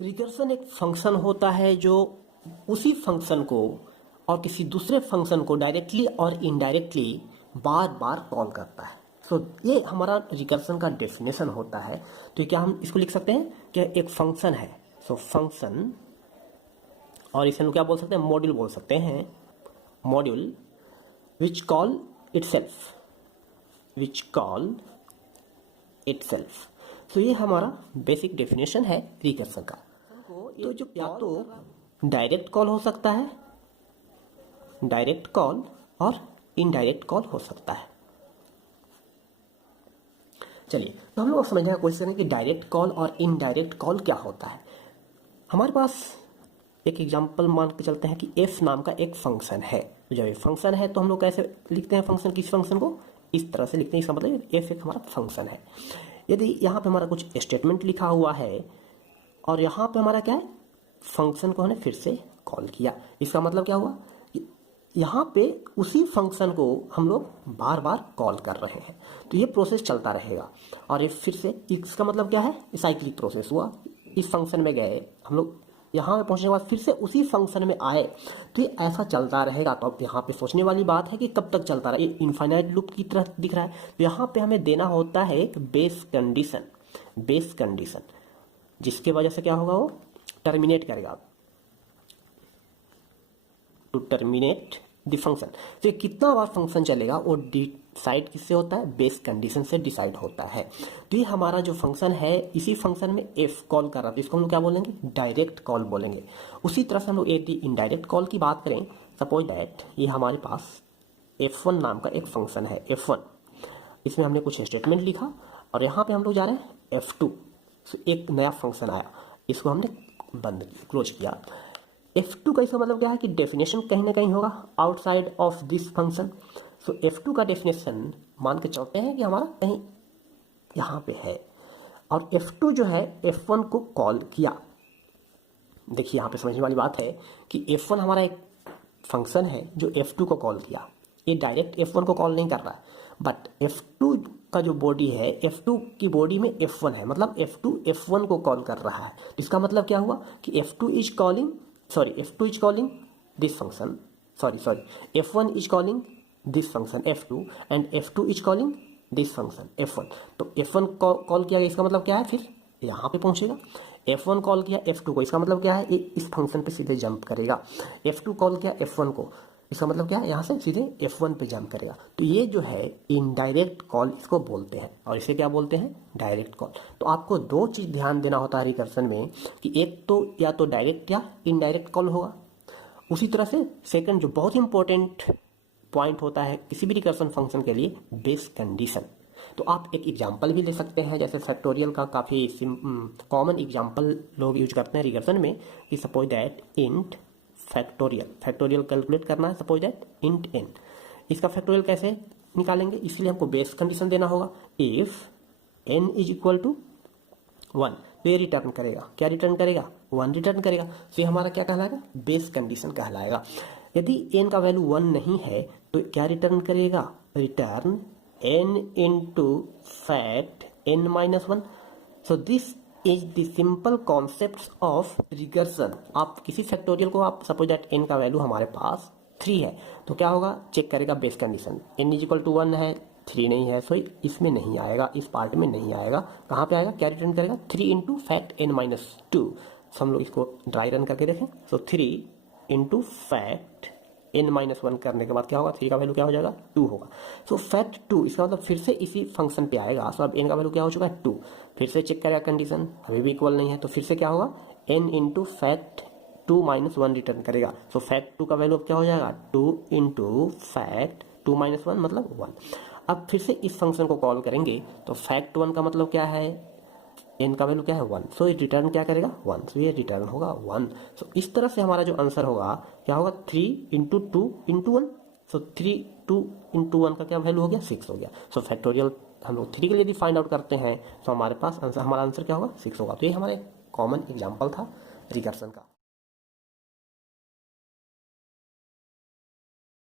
Recursion एक function होता है जो उसी फंक्शन को और किसी दूसरे फंक्शन को डायरेक्टली और इनडायरेक्टली बार बार कॉल करता है। ये हमारा रिकर्सन का डेफिनेशन होता है। तो क्या हम इसको लिख सकते हैं कि एक फंक्शन है, फंक्शन, और इसे हम क्या बोल सकते हैं, मॉड्यूल बोल सकते हैं, मॉड्यूल विच कॉल इटसेल्फ। तो ये हमारा बेसिक डेफिनेशन है रिकर्सन का। तो जो या तो डायरेक्ट कॉल हो सकता है, डायरेक्ट कॉल, और इनडायरेक्ट कॉल हो सकता है। चलिए तो हम लोग समझने की कोशिश करें कि डायरेक्ट कॉल और इनडायरेक्ट कॉल क्या होता है। हमारे पास एक एग्जांपल मान के चलते हैं कि f नाम का एक फंक्शन है। तो जब ये फंक्शन है तो हम लोग कैसे लिखते हैं फंक्शन, किस फंक्शन को, इस तरह से लिखते हैं। इसका मतलब f एक हमारा फंक्शन है। यदि यहाँ पे हमारा कुछ स्टेटमेंट लिखा हुआ है और यहाँ पे हमारा क्या है, फंक्शन को हमने फिर से कॉल किया, इसका मतलब क्या हुआ, यहाँ पे उसी फंक्शन को हम लोग बार बार कॉल कर रहे हैं। तो ये प्रोसेस चलता रहेगा और ये फिर से, इसका मतलब क्या है, साइक्लिक प्रोसेस हुआ। इस फंक्शन में गए हम लोग, यहाँ पे पहुँचने के बाद फिर से उसी फंक्शन में आए, तो ये ऐसा चलता रहेगा। तो अब यहाँ पे सोचने वाली बात है कि कब तक चलता रहा, ये इनफाइनाइट लूप की तरह दिख रहा है। तो यहाँ पे हमें देना होता है एक बेस कंडीशन, जिसके वजह से क्या होगा, वो टर्मिनेट करेगा, टू टर्मिनेट द फंक्शन। तो ये कितना बार फंक्शन चलेगा वो डिसाइड किससे होता है, बेस कंडीशन से डिसाइड होता है। तो ये हमारा जो फंक्शन है, इसी फंक्शन में एफ कॉल कर रहा है, तो इसको हम लोग क्या बोलेंगे, डायरेक्ट कॉल बोलेंगे। उसी तरह से हम लोग यदि इनडायरेक्ट कॉल की बात करें, सपोज दैट ये हमारे पास f1 नाम का एक फंक्शन है, f1, इसमें हमने कुछ स्टेटमेंट लिखा और यहाँ पे हम लोग जा रहे हैं f2, एक नया फंक्शन आया, इसको हमने बंद किया, क्लोज किया। f2 का इसका मतलब क्या है कि डेफिनेशन कहीं ना कहीं होगा outside of this function. So f2 का डेफिनेशन मान के चलते हैं कि हमारा कहीं यहाँ पे है, और f2 जो है f1 को कॉल किया। देखिए यहाँ पे समझने वाली बात है कि f1 हमारा एक फंक्शन है जो f2 को कॉल किया। ये डायरेक्ट f1 को कॉल नहीं कर रहा है, बट f2 का जो बॉडी है, f2 की बॉडी में f1 है, मतलब f2 f1 को कॉल कर रहा है। इसका मतलब क्या हुआ कि f2 is calling this function, f1 is calling this function f2 and f2 is calling this function f1। तो f1 कॉल किया गया, इसका मतलब क्या है, फिर यहाँ पे पहुँचेगा। f1 कॉल किया f2 को, इसका मतलब क्या है, इस फंक्शन पे सीधे जंप करेगा। f2 कॉल किया f1 को, इसका मतलब क्या है, यहाँ से सीधे f1 पे जंप करेगा। तो ये जो है इनडायरेक्ट कॉल इसको बोलते हैं, और इसे क्या बोलते हैं, डायरेक्ट कॉल। तो आपको दो चीज़ ध्यान देना होता है रिकर्सन में, कि एक तो या तो डायरेक्ट या इनडायरेक्ट कॉल होगा। उसी तरह से सेकंड जो बहुत इंपॉर्टेंट पॉइंट होता है किसी भी रिकर्सन फंक्शन के लिए, बेस कंडीशन। तो आप एक एग्जाम्पल भी ले सकते हैं, जैसे फैक्टोरियल का काफ़ी कॉमन एग्जाम्पल लोग यूज करते हैं रिकर्सन में, कि suppose that int factorial calculate करना है, सपोज दैट इंट n। इसका फैक्टोरियल कैसे निकालेंगे, इसलिए हमको बेस कंडीशन देना होगा, if n is equal to 1। तो ये रिटर्न करेगा, क्या रिटर्न करेगा, 1 रिटर्न करेगा। तो ये हमारा क्या कहलाएगा, बेस कंडीशन कहलाएगा। यदि n का वैल्यू 1 नहीं है तो क्या रिटर्न करेगा, return n into fact n minus 1। So this is the simple concept of recursion. आप किसी फैक्टोरियल को, आप सपोज दैट n का वैल्यू हमारे पास 3 है, तो क्या होगा, चेक करेगा base condition, n is equal to 1 है, 3 नहीं है, सो इसमें नहीं आएगा, इस पार्ट में नहीं आएगा। कहाँ पे आएगा, क्या रिटर्न करेगा, 3 इंटू फैक्ट n माइनस 2। सो हम लोग इसको ड्राई रन करके देखें। सो 3 इंटू फैक्ट n माइनस 1 करने के बाद क्या होगा, 3 का वैल्यू क्या हो जाएगा, 2 होगा। सो फैक्ट 2, इसका मतलब फिर से इसी फंक्शन पे आएगा। सो अब n का वैल्यू क्या हो चुका है, 2। फिर से चेक करेगा कंडीशन, अभी भी इक्वल नहीं है, तो फिर से क्या होगा, n into fact 2 minus 1 return करेगा। सो फैक्ट 2 का वैल्यू अब क्या हो जाएगा, 2 इंटू फैक्ट 2 माइनस 1 मतलब 1। अब फिर से इस फंक्शन को कॉल करेंगे, तो फैक्ट 1 का मतलब क्या है, n का वैल्यू क्या है, 1। सो ये रिटर्न क्या करेगा, 1। सो ये रिटर्न होगा 1। सो इस तरह से हमारा जो आंसर होगा क्या होगा, 3 इंटू 2 इंटू 1। सो 2 इंटू 1 का क्या वैल्यू हो गया, 6 हो गया। सो फैक्टोरियल हम लोग 3 के लिए यदि फाइंड आउट करते हैं तो हमारे पास आंसर, हमारा आंसर क्या होगा, 6 होगा। तो ये हमारा एक कॉमन एग्जाम्पल था रिकर्सन का।